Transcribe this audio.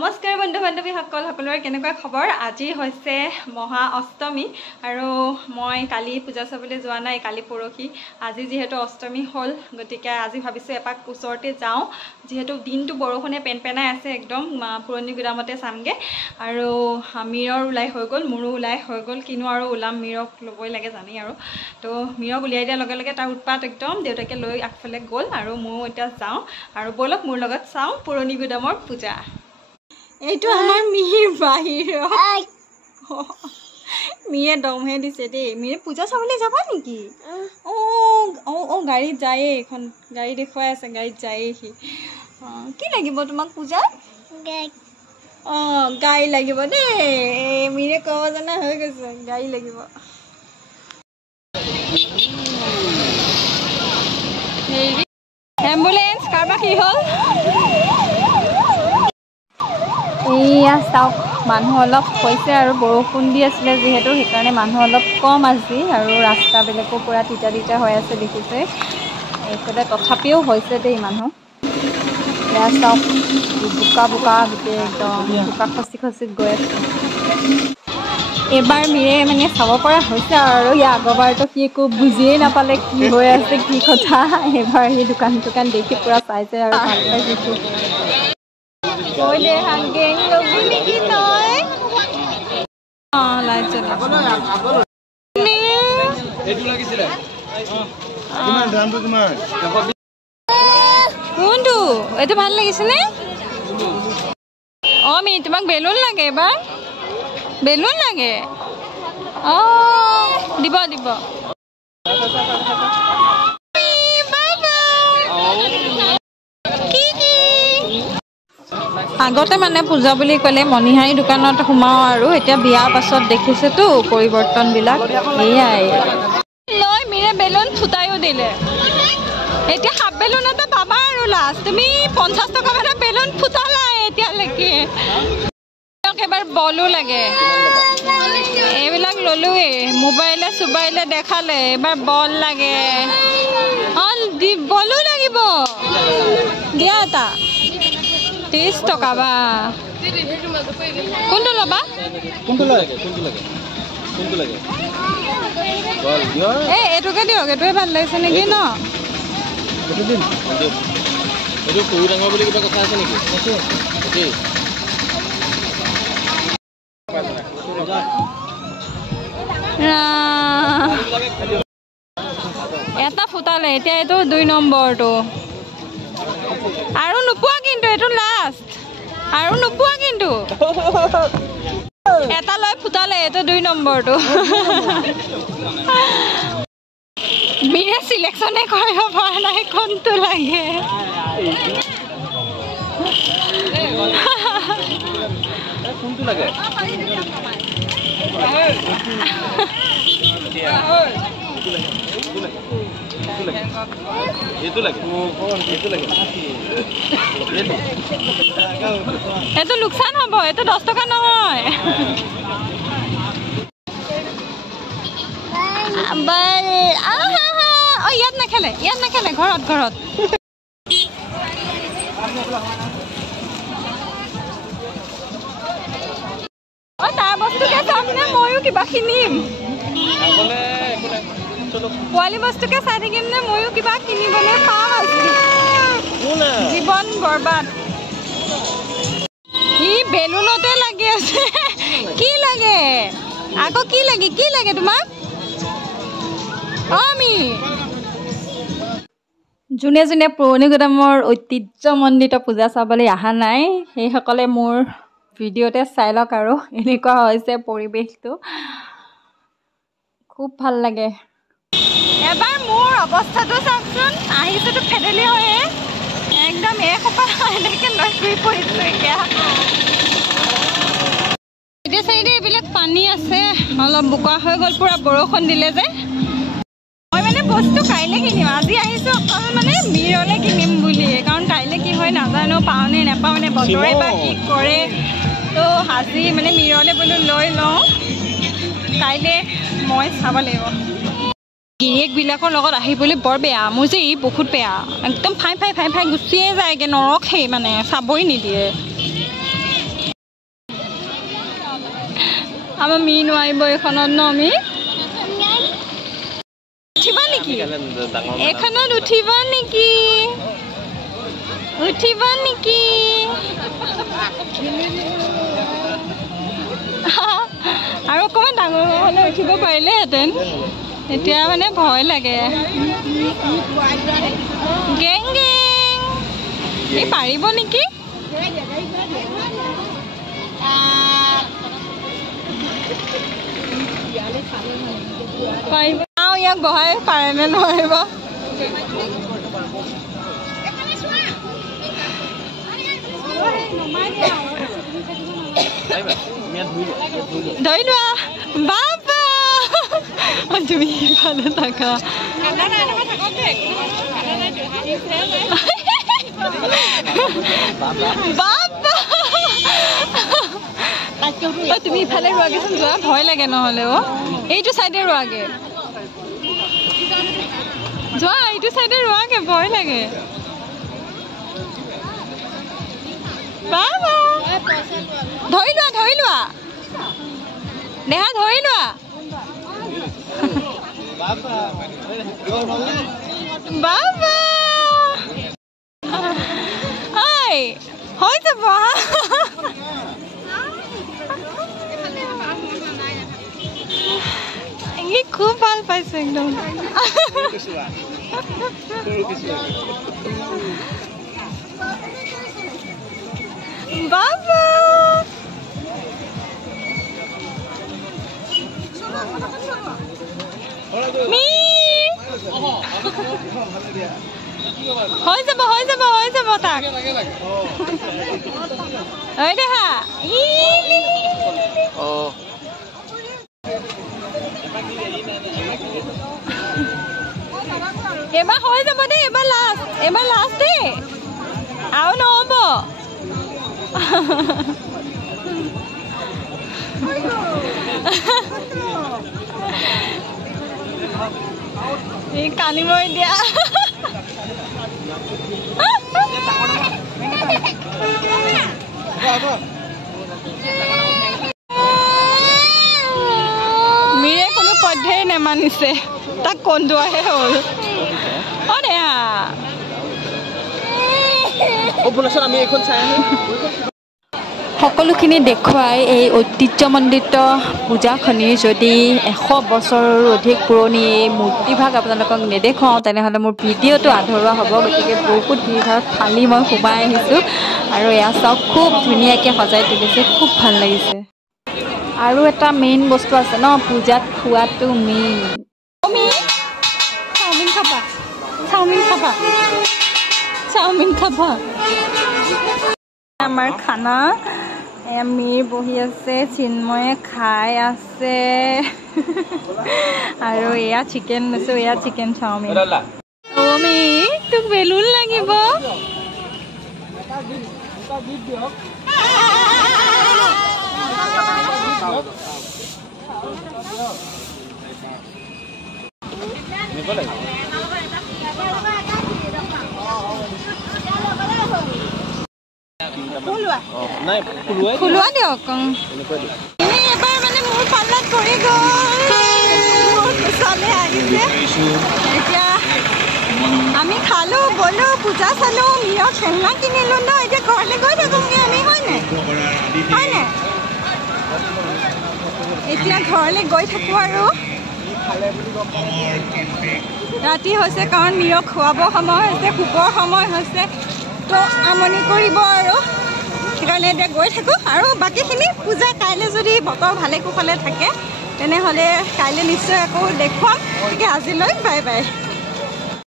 নমস্কাৰ বন্ধু বান্ধৱী সকলোৰে কেনেকুৱা খবৰ আজি হৈছে মহা অষ্টমী আৰু মই কালি পূজা চাবলৈ যোৱা নাই কালি পৰহি আজি যেহেতু অষ্টমী হ'ল গতিকে আজি ভাবিছোঁ এপাক ওচৰতে যাওঁ যেহেতু দিনটো বৰষুণে পেনপেনাই আছে একদম পুৰণি গুদামতে চামগে আৰু মিৰৰ উলাই হৈ গ'ল মোৰো উলাই হৈ গ'ল কিনো আৰু ওলাম মিৰক ল'বই লাগে জানি আৰু তো মিৰক উলিয়াই দিয়াৰ লগে লগে তাৰ উৎপাত একদম দেউতাকে লৈ আগফালে গ'ল আৰু ময়ো এতিয়া যাওঁ আৰু বলক মোৰ লগত চাওঁ পুৰণি গুদামৰ পূজা এইটো আমাৰ মিৰ বাহিৰ মিয়ে দমহে দিছে দেই মিৰে পূজা চাবলৈ যাবা নেকি গাড়ীত যায়ে এখন গাড়ী দেখুৱাই আছে গাড়ীত যায়ে সি কি লাগিব তোমাক পূজা গাড়ী লাগিব দেই মিৰে ক'ব জানা হৈ গৈছে গাড়ী লাগিব এম্বুলেন্স কাৰোবাৰ কি হ'ল এইয়া চাওক মানুহ অলপ হৈছে আৰু বৰষুণ দি আছিলে যিহেতু সেইকাৰণে মানুহ অলপ কম আজি আৰু ৰাস্তাবিলাকো পূৰা তিতা তিতা হৈ আছে দেখিছে এইফালে তথাপিও হৈছে দেই মানুহ এয়া চাওক বোকা বোকা গোটেই একদম বোকা খচি খচি গৈ আছে এইবাৰ মিৰে মানে চাব পৰা হৈছে আৰু ইয়াৰ আগৰবাৰতো সি একো বুজিয়েই নাপালে কি হৈ আছে কি কথা এইবাৰ সি দোকান দেখি পূৰা চাইছে আৰু ভাল পাইছে Ôi để hàng geng đâu biết đi tới. Lại chân. Nè. Itu lagi sila. Gimana dalam tu gimana? Kundu, itu ভাল লাগিছে নে? মি তোমাক বেলুন লাগে এবাৰ বেলুন লাগে দিব দিব আগতে মানে পূজা বুলি ক'লে মণিহাৰী দোকানত সোমাওঁ আৰু এতিয়া বিয়াৰ পাছত দেখিছেতো পৰিৱৰ্তনবিলাক এয়াই লৈ মিৰে বেলুন ফুটাইও দিলে এতিয়া হাফ বেলুন এটা পাবা আৰু লাষ্ট তুমি 50 টকা এটা বেলুন ফুটালা এতিয়ালৈকে এবাৰ বলো লাগে এইবিলাক ল'লোৱে মোবাইলে চুবাইলে দেখালে এবাৰ বল লাগে বলো লাগিব দিয়া এটা 30 টকা বা কোনটো লবা কোনটো লাগে বল দিও এটোকে দিও এটোই ভাল লাগিছে নেকি ন এটো দিন এটো কুই ডাঙৰ বুলি কিবা কথা আছে নেকি ওকে এটা ফুটালে এতিয়া এটো 2 নম্বৰটো আৰু নোপোৱা কিন্তু এটো লাষ্ট আৰু নোপোৱা কিন্তু এটা লৈ ফুটালে এটো 2 নম্বৰটো মিৰে সিলেকশনে কৰিব পৰা নাই কোনটো লাগে কোনটো লাগে itu lagi itu লোকসান হ'ব এটা 10 টকা নহয় বাল ইয়াত নাখেলে ঘৰত তাৰ বস্তুকে চামনে ময়ো কিবা কিনিম পোৱালি বস্তুকে চাই থাকিম নে ময়ো কিবা কিনিবলৈ পাম আজি জীৱন বৰবাদ ই বেলুনতে লাগি আছে কি লাগে আকৌ কি লাগে তোমাক আমি যোনে যোনে পুৰণি গুদামৰ ঐতিহ্যমণ্ডিত পূজা চাবলৈ অহা নাই সেইসকলে মোৰ ভিডিঅ'তে চাই লওক আৰু এনেকুৱা হৈছে পৰিৱেশটো খুব ভাল লাগে এবাৰ মোৰ অৱস্থাটো চাওকচোন আহিছোতো ফেডেলি হয়ে একদম এসোপা এনেকৈ লৈ ঘূৰি পৰিছোঁ এতিয়া চাইডে এইবিলাক পানী আছে অলপ বোকা হৈ গ'ল পুৰা বৰষুণ দিলে যে মই মানে বস্তু কাইলৈ কিনিম আজি আহিছোঁ অকল মানে মিৰলৈ কিনিম বুলি কাৰণ কাইলৈ কি হয় নাজানো পাওঁনে নাপাওঁনে বতৰে বা কি কৰে তো আজি মানে মিৰলৈ বোলো লৈ লওঁ কাইলৈ মই চাব লাগিব গিৰিয়েকবিলাকৰ লগত আহিবলৈ বৰ বেয়া মোৰ যে ই বহুত বেয়া একদম ফাই গুচিয়ে যায়গৈ নৰখেই মানে চাবই নিদিয়ে আমাৰ মি নোৱাৰিব এইখনত ন আমি উঠিবা নেকি এইখনত উঠিবা নেকি আৰু অকণমান ডাঙৰ হ'লে উঠিব পাৰিলেহেঁতেন এতিয়া মানে ভয় লাগে গেং গেং এই পাৰিব নেকি পাৰিব ইয়াক বহাই পাৰে নে নোৱাৰিব ধৰি লোৱা বাবা তুমি ইফালে থাকা বাবা তুমি ইফালে ৰোৱাগেচোন যোৱা ভয় লাগে নহ'লে এইটো চাইডে ৰোৱাগে যোৱা এইটো চাইডে ৰোৱাগে ভয় লাগে বাবা ধৰি লোৱা নেহা ধৰি লোৱা বাবা হৈ যাব খুব ভাল পাইছে একদম বাবা হৈ যাব তাক ঐ দেখা এবাৰ হৈ যাব দেই এবাৰ লাষ্ট দেই আৰু নহ'ব এই কানিব এতিয়া মিৰে কোনো পধ্যেই নেমানিছে তাক কন্দুৱাহে হ'ল সকলোখিনি দেখুৱাই এই ঐতিহ্যমণ্ডিত পূজাখনিৰ যদি 100 বছৰৰো অধিক পুৰণি এই মূৰ্তিভাগ আপোনালোকক নেদেখুৱাওঁ তেনেহ'লে মোৰ ভিডিঅ'টো আধৰুৱা হ'ব গতিকে বহুত ভিৰত ফালি মই সোমাই আহিছোঁ আৰু এয়া চাওক খুব ধুনীয়াকৈ সজাই তুলিছে খুব ভাল লাগিছে আৰু এটা মেইন বস্তু আছে ন পূজাত খোৱাটো মেইন চাওমিন খাবা আমাৰ খানা মিৰ বহি আছে চিন্ময়ে খাই আছে আৰু এয়া চিকেন লৈছোঁ এয়া চিকেন চাওমিন মি তোক বেলুন লাগিব খুলোৱা দিয়ক এবাৰ মানে মোৰ পাল্লাত পৰি গ'ল আহিছে এতিয়া আমি খালোঁ গ'লোঁ পূজা চালোঁ মিৰক চেংমা কিনিলোঁ ন এতিয়া ঘৰলৈ গৈ থাকোঁগৈ আমি হয়নে এতিয়া ঘৰলৈ গৈ থাকোঁ আৰু ৰাতি হৈছে কাৰণ মিৰক খুৱাব সময় হৈছে শুবৰ সময় হৈছে তো আমনি কৰিব আৰু সেইকাৰণে এতিয়া গৈ থাকোঁ আৰু বাকীখিনি পূজা কাইলৈ যদি বতৰ ভালে কুশলে থাকে তেনেহ'লে কাইলৈ নিশ্চয় আকৌ দেখুৱাম গতিকে আজিলৈ বাই বাই